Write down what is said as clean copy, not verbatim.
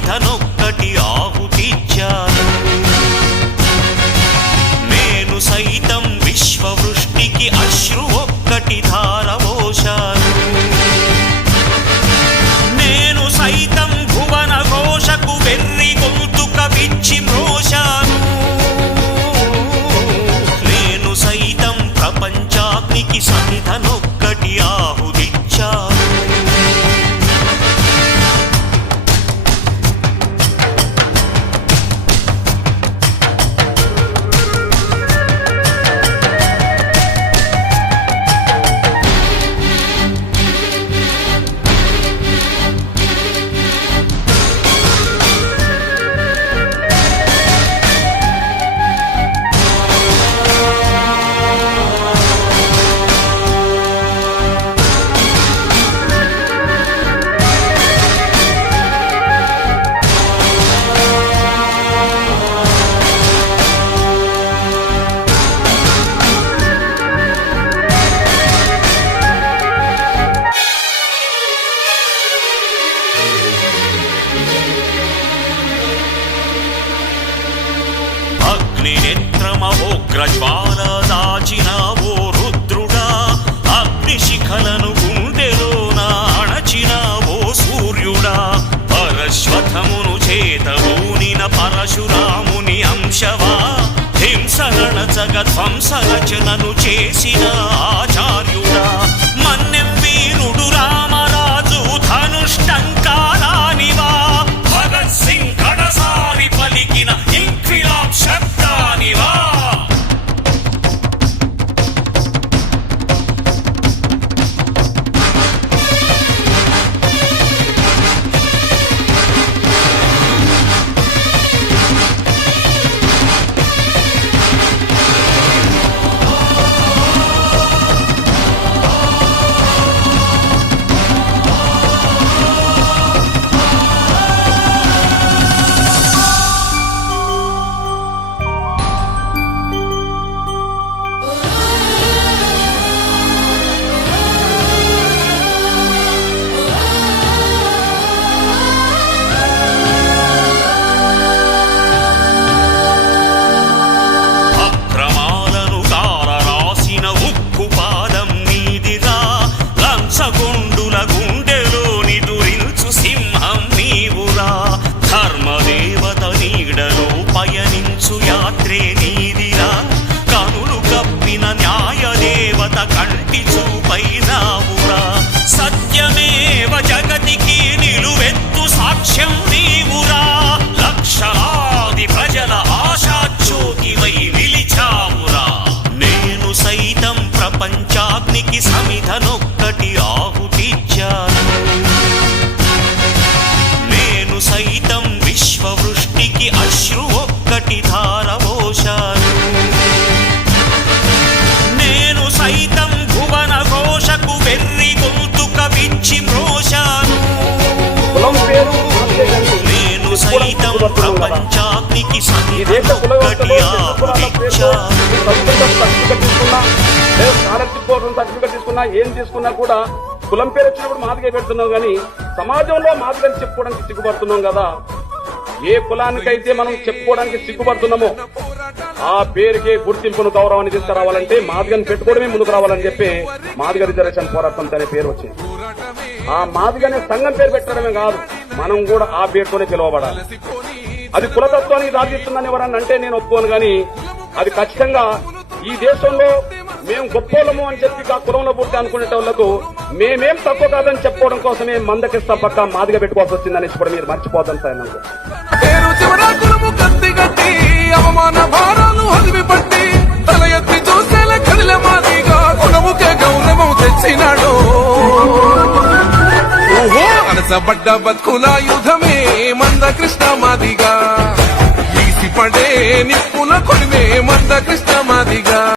సమిధనొక్కటి ఆహుతిచ్చాను. నేను సైతం విశ్వవృష్టికి అశ్రు ఒక్కటి ధారవోశాను. నేను సైతం భువన ఘోషకు వెర్రి గొంతుక విచ్చి మ్రోశాను. నేను సైతం ప్రపంచాగ్నికి సమిధనొక్కటి ఆహుతిచ్చాను. అగ్నినేత్రమహోగ్రజ్వాల దాచినావో రుద్రుడా, అగ్నిశిఖలను గుండెలోన అణచినావో సూర్యుడా. పరశ్వథమును చేతబూనిన పరశురాముని అంశవా, హింసగణచగ ధ్వంసరచనను చేసిన ఆచార్యుడా. మన్నెం వీరుడు రామరాజు ధనుష్టంకారానివా, భగత్ సింగ్ కడసారి పలికిన ఇంక్విలాబ్ శబ్దానివా. గుండుల గుండెలోని దురించు సింహం నీవురా. ధర్మదేవత నీడలో పయనించు యాత్రే నీదిరా. కనులు కప్పిన న్యాయదేవత కంటి చూపైనావురా. సత్యమేవ జగతికి నిలువెత్తు సాక్ష్యం నీవురా. లక్షలాది ప్రజల ఆశాజ్యోతివై నిలిచావురా. నేను సైతం ప్రపంచాగ్నికి సమిధనొక్కటి ఆహుతిచ్చాను. నేను సైతం విశ్వవృష్టికి అశ్రు ఒక్కటి ధారవోశాను. నేను సైతం భువన ఘోషకు వెర్రి గొంతుక విచ్చి మ్రోశాను. నేను సైతం ప్రపంచాగ్నికి సమిధనొక్కటి ఆహుతిచ్చాను. సర్టిఫికెట్ తీసుకున్నా ఏం తీసుకున్నా కూడా కులం పేరు వచ్చినప్పుడు మాదిగా పెడుతున్నావు, కానీ సమాజంలో మాదిగని చెప్పుకోవడానికి సిగ్గుపడుతున్నాం కదా. ఏ కులానికైతే మనం చెప్పుకోవడానికి సిగ్గుపడుతున్నామో ఆ పేరుకే గుర్తింపును గౌరవాన్ని తీసుకురావాలంటే మాదిగని పెట్టుకోవడమే ముందుకు రావాలని చెప్పి మాదిగ రిజర్వేషన్ పోరాటం అనే పేరు వచ్చింది. ఆ మాదిగనే సంఘం పేరు పెట్టడమే కాదు, మనం కూడా ఆ పేరుతోనే పిలువబడాలి. అది కులతత్వానికి దారితీస్తుందని ఎవరన్నా అంటే నేను ఒప్పుకోను, కానీ అది ఖచ్చితంగా ఈ దేశంలో మేము గొప్పోళ్ళము అని చెప్పి ఆ కులంలో పుట్టి అనుకునే వాళ్ళకు మేమేం తక్కువ కాదని చెప్పుకోవడం కోసమే మందకిస్తా పక్క మాదిగా పెట్టుకోవాల్సి వచ్చిందనేసి కూడా మీరు మర్చిపోతాను సార్. అవమాన భారాలు హదివిపట్టి తల ఎత్తి చూసేలా కదిలే మాదిగా కులముకే గౌరవం తెచ్చినాడు. అనసబడ్డ బతుకుల యుధమే మందకృష్ణ మాదిగా, ఈసిపడే నిప్పుల కొడివే మందకృష్ణ మాదిగా.